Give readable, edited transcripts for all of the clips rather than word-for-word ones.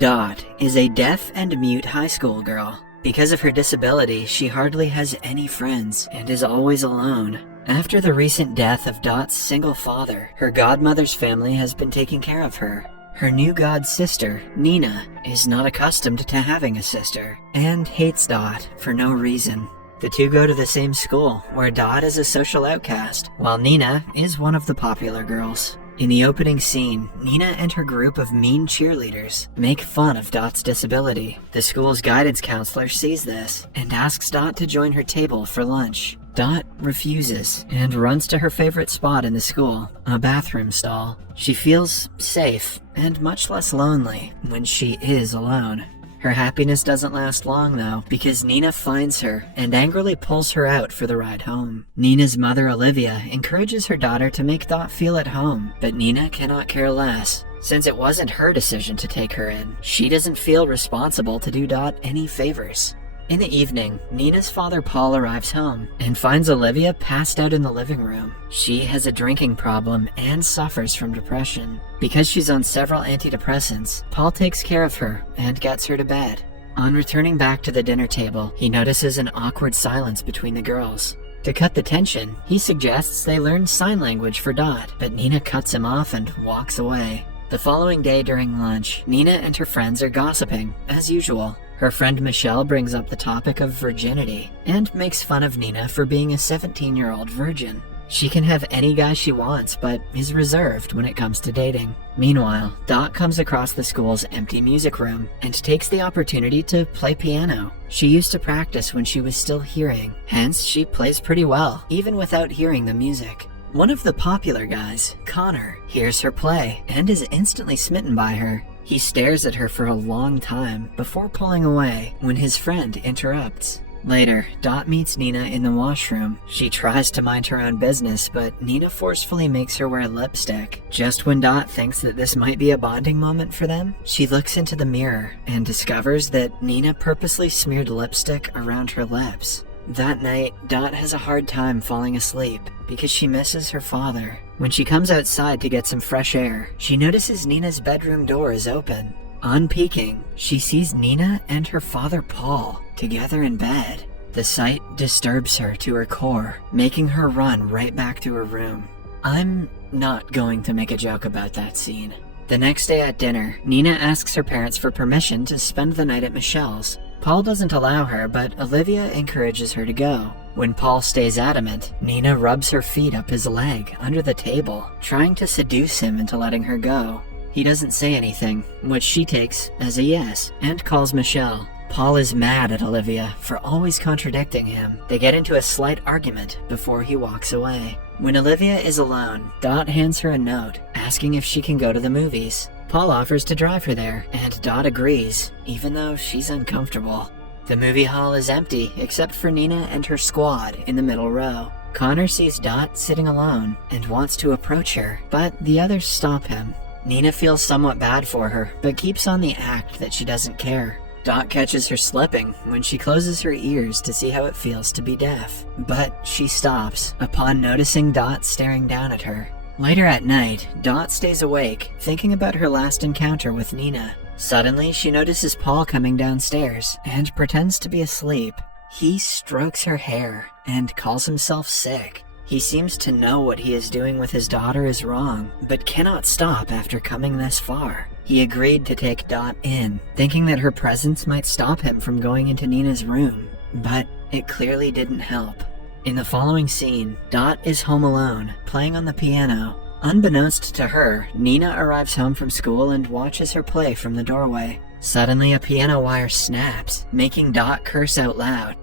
Dot is a deaf and mute high school girl. Because of her disability, she hardly has any friends and is always alone. After the recent death of Dot's single father, her godmother's family has been taking care of her. Her new god sister, Nina, is not accustomed to having a sister and hates Dot for no reason. The two go to the same school, where Dot is a social outcast, while Nina is one of the popular girls. In the opening scene, Nina and her group of mean cheerleaders make fun of Dot's disability. The school's guidance counselor sees this and asks Dot to join her table for lunch. Dot refuses and runs to her favorite spot in the school, a bathroom stall. She feels safe and much less lonely when she is alone. Her happiness doesn't last long though, because Nina finds her and angrily pulls her out for the ride home. Nina's mother, Olivia, encourages her daughter to make Dot feel at home, but Nina cannot care less. Since it wasn't her decision to take her in, she doesn't feel responsible to do Dot any favors. In the evening, Nina's father Paul arrives home and finds Olivia passed out in the living room. She has a drinking problem and suffers from depression. Because she's on several antidepressants, Paul takes care of her and gets her to bed. On returning back to the dinner table, he notices an awkward silence between the girls. To cut the tension, he suggests they learn sign language for Dot, but Nina cuts him off and walks away. The following day during lunch, Nina and her friends are gossiping, as usual. Her friend Michelle brings up the topic of virginity and makes fun of Nina for being a 17-year-old virgin. She can have any guy she wants, but is reserved when it comes to dating. Meanwhile, Dot comes across the school's empty music room and takes the opportunity to play piano. She used to practice when she was still hearing, hence she plays pretty well, even without hearing the music. One of the popular guys, Connor, hears her play and is instantly smitten by her. He stares at her for a long time before pulling away when his friend interrupts. Later, Dot meets Nina in the washroom. She tries to mind her own business, but Nina forcefully makes her wear lipstick. Just when Dot thinks that this might be a bonding moment for them, she looks into the mirror and discovers that Nina purposely smeared lipstick around her lips. That night, Dot has a hard time falling asleep because she misses her father. When she comes outside to get some fresh air, she notices Nina's bedroom door is open. On peeking, she sees Nina and her father Paul together in bed. The sight disturbs her to her core, making her run right back to her room. I'm not going to make a joke about that scene. The next day at dinner, Nina asks her parents for permission to spend the night at Michelle's. Paul doesn't allow her, but Olivia encourages her to go. When Paul stays adamant, Nina rubs her feet up his leg under the table, trying to seduce him into letting her go. He doesn't say anything, which she takes as a yes, and calls Michelle. Paul is mad at Olivia for always contradicting him. They get into a slight argument before he walks away. When Olivia is alone, Dot hands her a note, asking if she can go to the movies. Paul offers to drive her there, and Dot agrees, even though she's uncomfortable. The movie hall is empty, except for Nina and her squad in the middle row. Connor sees Dot sitting alone and wants to approach her, but the others stop him. Nina feels somewhat bad for her, but keeps on the act that she doesn't care. Dot catches her slipping when she closes her ears to see how it feels to be deaf, but she stops upon noticing Dot staring down at her. Later at night, Dot stays awake, thinking about her last encounter with Nina. Suddenly, she notices Paul coming downstairs and pretends to be asleep. He strokes her hair and calls himself sick. He seems to know what he is doing with his daughter is wrong, but cannot stop after coming this far. He agreed to take Dot in, thinking that her presence might stop him from going into Nina's room, but it clearly didn't help. In the following scene, Dot is home alone, playing on the piano. Unbeknownst to her, Nina arrives home from school and watches her play from the doorway. Suddenly, a piano wire snaps, making Dot curse out loud.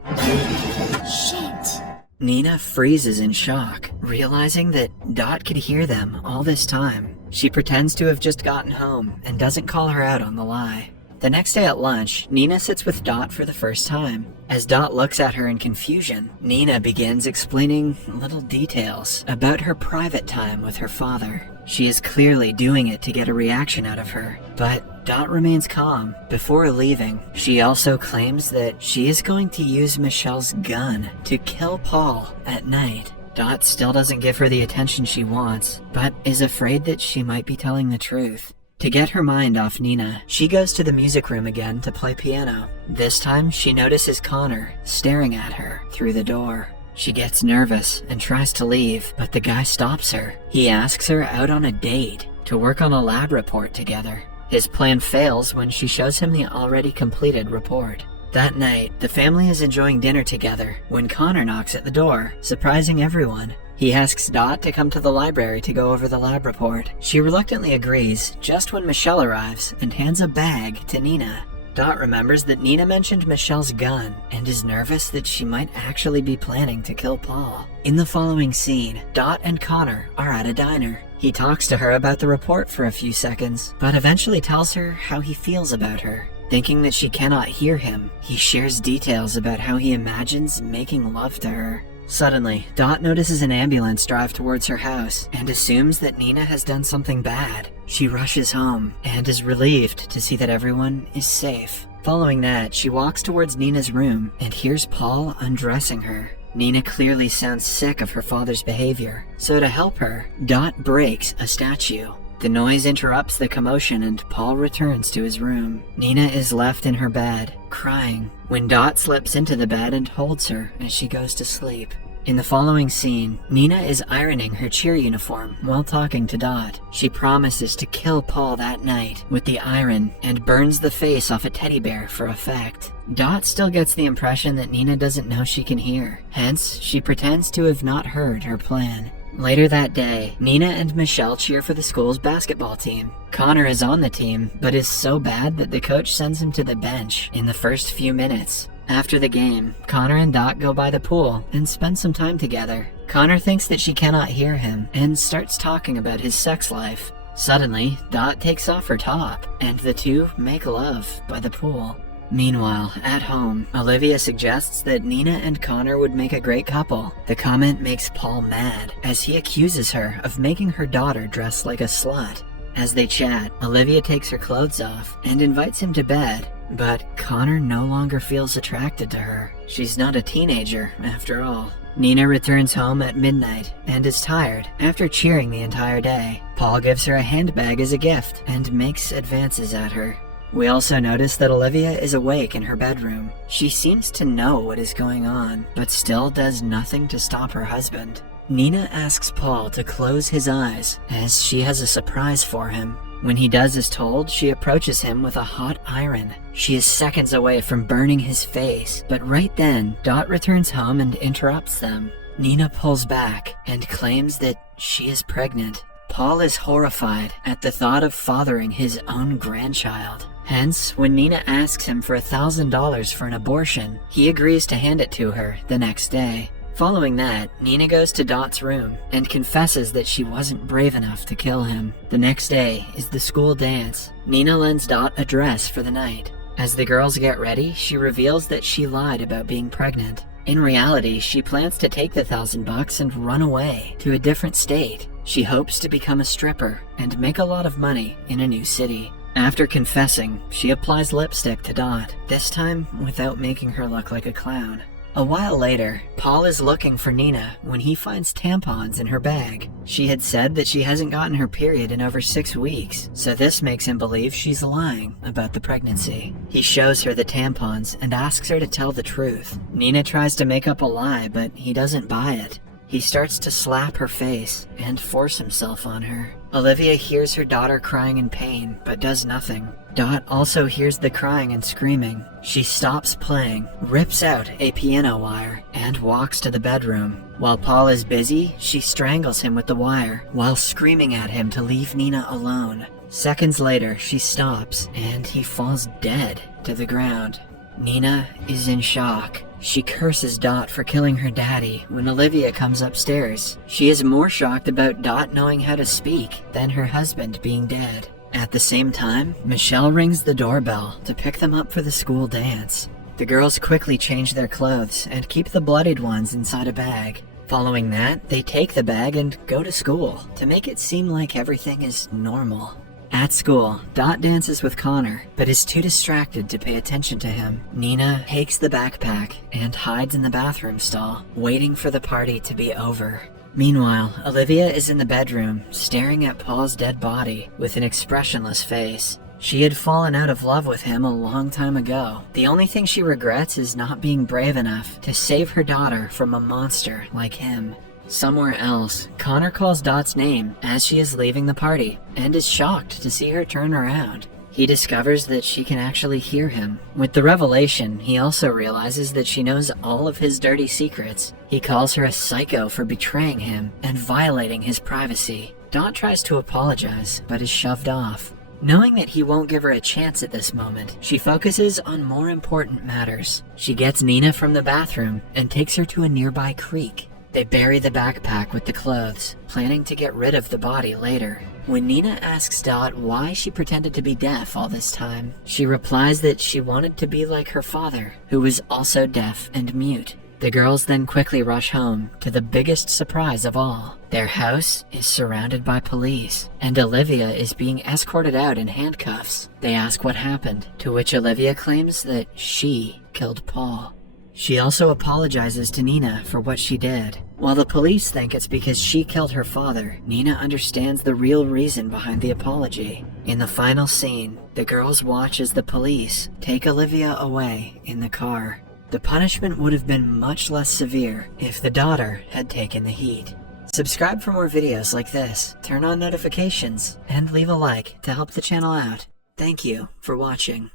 Shit! Nina freezes in shock, realizing that Dot could hear them all this time. She pretends to have just gotten home and doesn't call her out on the lie. The next day at lunch, Nina sits with Dot for the first time. As Dot looks at her in confusion, Nina begins explaining little details about her private time with her father. She is clearly doing it to get a reaction out of her, but Dot remains calm. Before leaving, she also claims that she is going to use Michelle's gun to kill Paul at night. Dot still doesn't give her the attention she wants, but is afraid that she might be telling the truth. To get her mind off Nina, she goes to the music room again to play piano. This time, she notices Connor staring at her through the door. She gets nervous and tries to leave, but the guy stops her. He asks her out on a date to work on a lab report together. His plan fails when she shows him the already completed report. That night, the family is enjoying dinner together when Connor knocks at the door, surprising everyone. He asks Dot to come to the library to go over the lab report. She reluctantly agrees just when Michelle arrives and hands a bag to Nina. Dot remembers that Nina mentioned Michelle's gun and is nervous that she might actually be planning to kill Paul. In the following scene, Dot and Connor are at a diner. He talks to her about the report for a few seconds, but eventually tells her how he feels about her. Thinking that she cannot hear him, he shares details about how he imagines making love to her. Suddenly, Dot notices an ambulance drive towards her house and assumes that Nina has done something bad. She rushes home and is relieved to see that everyone is safe. Following that, she walks towards Nina's room and hears Paul undressing her. Nina clearly sounds sick of her father's behavior, so to help her, Dot breaks a statue. The noise interrupts the commotion and Paul returns to his room. Nina is left in her bed, crying, when Dot slips into the bed and holds her as she goes to sleep. In the following scene, Nina is ironing her cheer uniform while talking to Dot. She promises to kill Paul that night with the iron and burns the face off a teddy bear for effect. Dot still gets the impression that Nina doesn't know she can hear, hence she pretends to have not heard her plan. Later that day, Nina and Michelle cheer for the school's basketball team. Connor is on the team, but is so bad that the coach sends him to the bench in the first few minutes. After the game, Connor and Dot go by the pool and spend some time together. Connor thinks that she cannot hear him and starts talking about his sex life. Suddenly, Dot takes off her top, and the two make love by the pool. Meanwhile, at home, Olivia suggests that Nina and Connor would make a great couple. The comment makes Paul mad, as he accuses her of making her daughter dress like a slut. As they chat, Olivia takes her clothes off and invites him to bed, but Connor no longer feels attracted to her. She's not a teenager, after all. Nina returns home at midnight and is tired after cheering the entire day. Paul gives her a handbag as a gift and makes advances at her. We also notice that Olivia is awake in her bedroom. She seems to know what is going on, but still does nothing to stop her husband. Nina asks Paul to close his eyes, as she has a surprise for him. When he does as told, she approaches him with a hot iron. She is seconds away from burning his face, but right then, Dot returns home and interrupts them. Nina pulls back and claims that she is pregnant. Paul is horrified at the thought of fathering his own grandchild. Hence, when Nina asks him for $1,000 for an abortion, he agrees to hand it to her the next day. Following that, Nina goes to Dot's room and confesses that she wasn't brave enough to kill him. The next day is the school dance. Nina lends Dot a dress for the night. As the girls get ready, she reveals that she lied about being pregnant. In reality, she plans to take the $1,000 and run away to a different state. She hopes to become a stripper and make a lot of money in a new city. After confessing, she applies lipstick to Dot, this time without making her look like a clown. A while later, Paul is looking for Nina when he finds tampons in her bag. She had said that she hasn't gotten her period in over 6 weeks, so this makes him believe she's lying about the pregnancy. He shows her the tampons and asks her to tell the truth. Nina tries to make up a lie, but he doesn't buy it. He starts to slap her face and force himself on her. Olivia hears her daughter crying in pain, but does nothing. Dot also hears the crying and screaming. She stops playing, rips out a piano wire, and walks to the bedroom. While Paul is busy, she strangles him with the wire, while screaming at him to leave Nina alone. Seconds later, she stops, and he falls dead to the ground. Nina is in shock. She curses Dot for killing her daddy when Olivia comes upstairs. She is more shocked about Dot knowing how to speak than her husband being dead. At the same time, Michelle rings the doorbell to pick them up for the school dance. The girls quickly change their clothes and keep the bloodied ones inside a bag. Following that, they take the bag and go to school to make it seem like everything is normal. At school, Dot dances with Connor, but is too distracted to pay attention to him. Nina takes the backpack and hides in the bathroom stall, waiting for the party to be over. Meanwhile, Olivia is in the bedroom, staring at Paul's dead body with an expressionless face. She had fallen out of love with him a long time ago. The only thing she regrets is not being brave enough to save her daughter from a monster like him. Somewhere else, Connor calls Dot's name as she is leaving the party and is shocked to see her turn around. He discovers that she can actually hear him. With the revelation, he also realizes that she knows all of his dirty secrets. He calls her a psycho for betraying him and violating his privacy. Dot tries to apologize, but is shoved off. Knowing that he won't give her a chance at this moment, she focuses on more important matters. She gets Nina from the bathroom and takes her to a nearby creek. They bury the backpack with the clothes, planning to get rid of the body later. When Nina asks Dot why she pretended to be deaf all this time, she replies that she wanted to be like her father, who was also deaf and mute. The girls then quickly rush home, to the biggest surprise of all. Their house is surrounded by police, and Olivia is being escorted out in handcuffs. They ask what happened, to which Olivia claims that she killed Paul. She also apologizes to Nina for what she did. While the police think it's because she killed her father, Nina understands the real reason behind the apology. In the final scene, the girls watch as the police take Olivia away in the car. The punishment would have been much less severe if the daughter had taken the heat. Subscribe for more videos like this, turn on notifications, and leave a like to help the channel out. Thank you for watching.